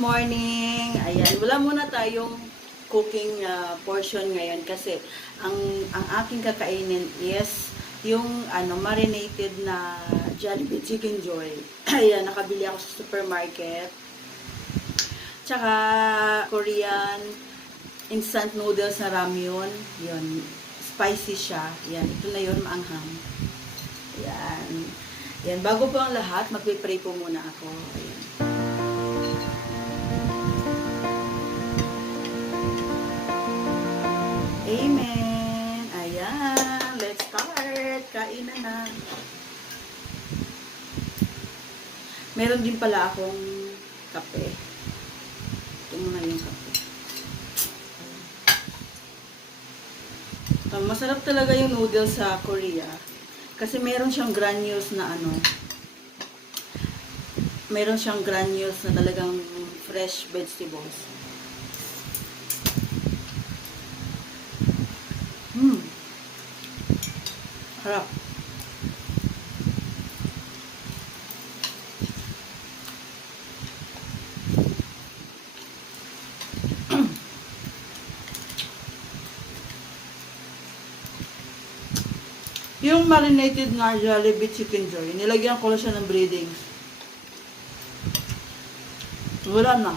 morning! Ayan, wala muna tayong cooking portion ngayon kasi ang aking kakainin is yung marinated na Jollibee Chicken Joy. Ayan, nakabili ako sa supermarket. Tsaka Korean instant noodles na ramyun. Yun, spicy siya. Yan, ito na yun, maanghang. Yan. Yan, bago po ang lahat, magpipray po muna ako. Ayan. Amen. Ayan. Let's start. Kainan na. Meron din pala akong kape. Ito muna yung kape. Masarap talaga yung noodles sa Korea. Kasi meron siyang granules na meron siyang granules na talagang fresh vegetables. Harap. Yung marinated na Jollibee Chicken Joy, nilagyan ko lang siya ng breadings. Wala na.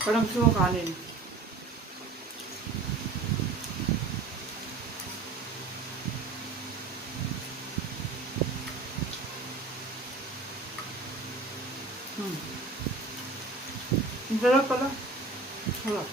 Parang gusto ko kanin. Ang sarap pala. Harap.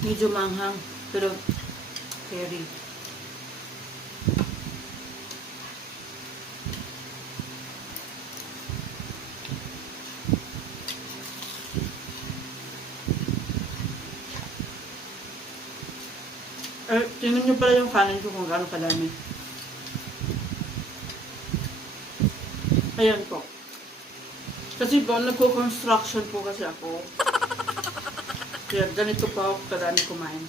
Medyo manghang, pero carry. Tingnan nyo pala yung kanin ko kung gaano kadami. Ayan po. Kasi po, nagko-construction po kasi ako. Kaya ganito pa ako kadami kumain.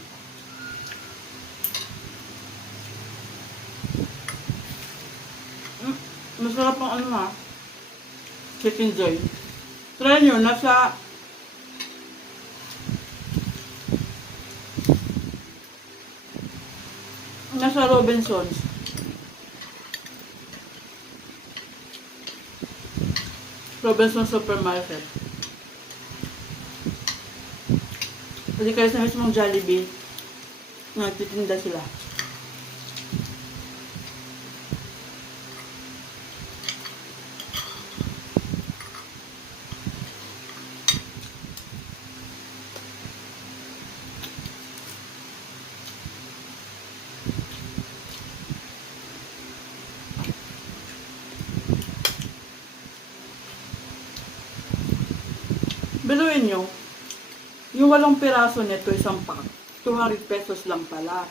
Masarap ang Chicken Joy. Try nyo, nasa Robinsons. Robinsons Supermarket. Kasi kayo sa mismong Jollibee, nagtitinda sila. Biluin nyo, yung 8 piraso nito, isang pack, 200 pesos lang pala.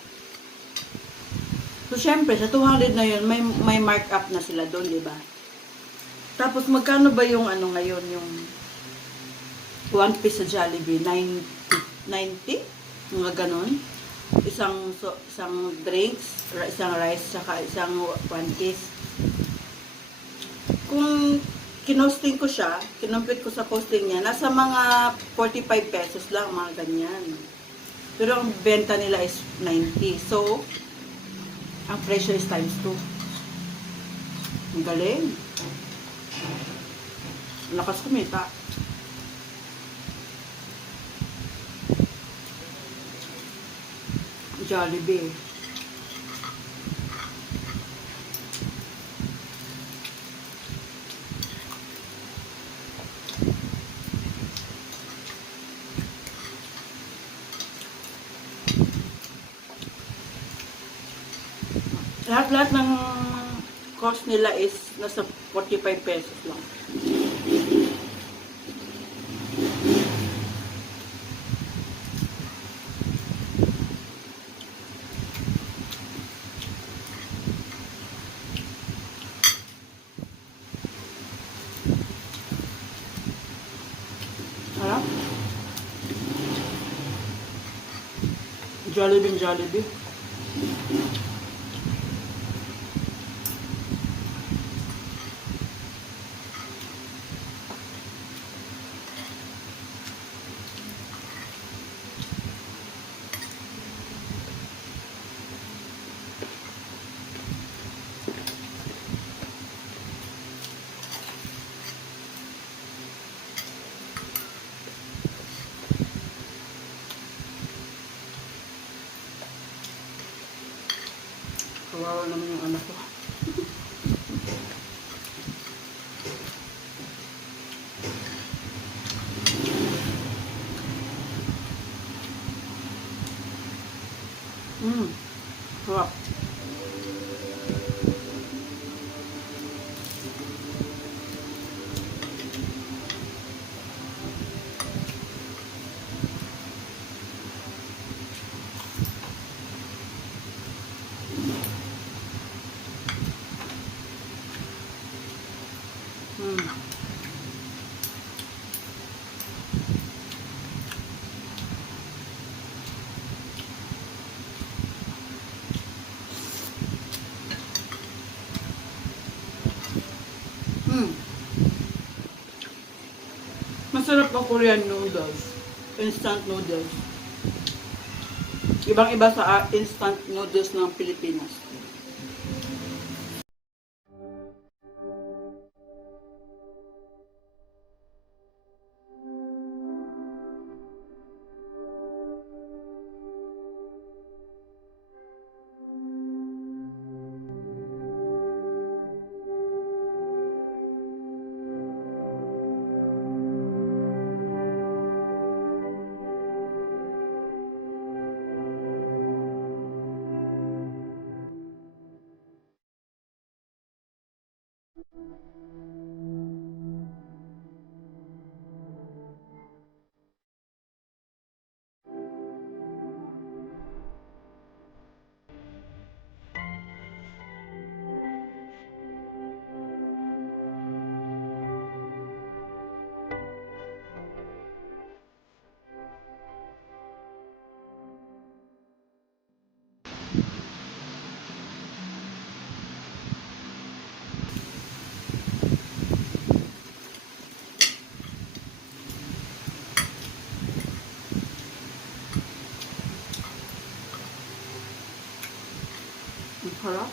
So, syempre, sa 200 na yun, may markup na sila doon, di ba? Tapos, magkano ba yung ngayon, yung 1 piece sa Jollibee? 90? Mga ganon. Isang drinks, isang rice, saka isang 1 piece. Kung kinosting ko siya, kinumpit ko sa posting niya, nasa mga 45 pesos lang, mga ganyan. Pero ang benta nila is 90. So, ang presyo is times 2. Ang galing. Lakas kumita. Jollibee. Lahat-lahat ng cost nila is nasa 45 pesos lang. Harap. Jollibee, Jollibee. Kawawa naman yung anak ko. Sarap. Masarap ang Korean noodles. Instant noodles. Ibang-iba sa instant noodles ng Pilipinas. Ang sarap.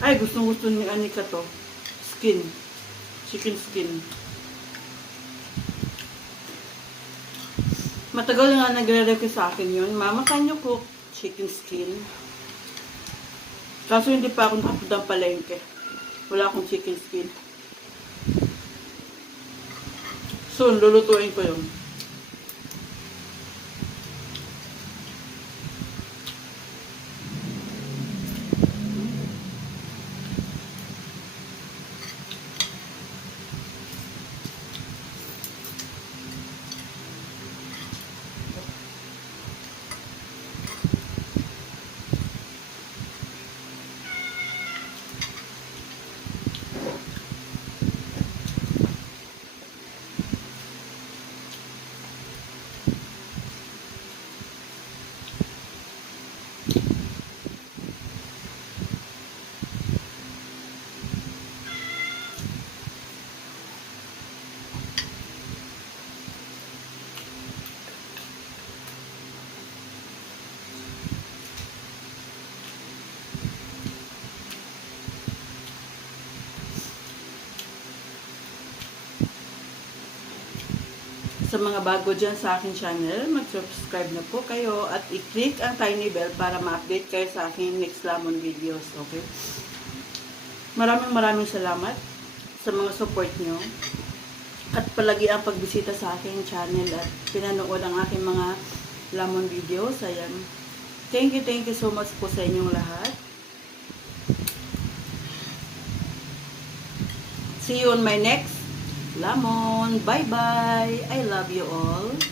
Ay, gustong-gusto ni Anika to. Skin. Chicken skin. Matagal nga nagre-request sa akin yun. Mama, can you cook chicken skin? Kaso hindi pa ako nakapunta ng palengke. Wala akong chicken skin. Soon, lulutuin ko yun. Sa mga bago dyan sa aking channel, mag-subscribe na po kayo at i-click ang tiny bell para ma-update kayo sa aking next lamon videos, okay? Maraming salamat sa mga support nyo. At palagi ang pagbisita sa aking channel at pinanood ang aking mga lamon videos. Ayan. Thank you so much po sa inyong lahat. See you on my next lamon. Bye-bye. I love you all.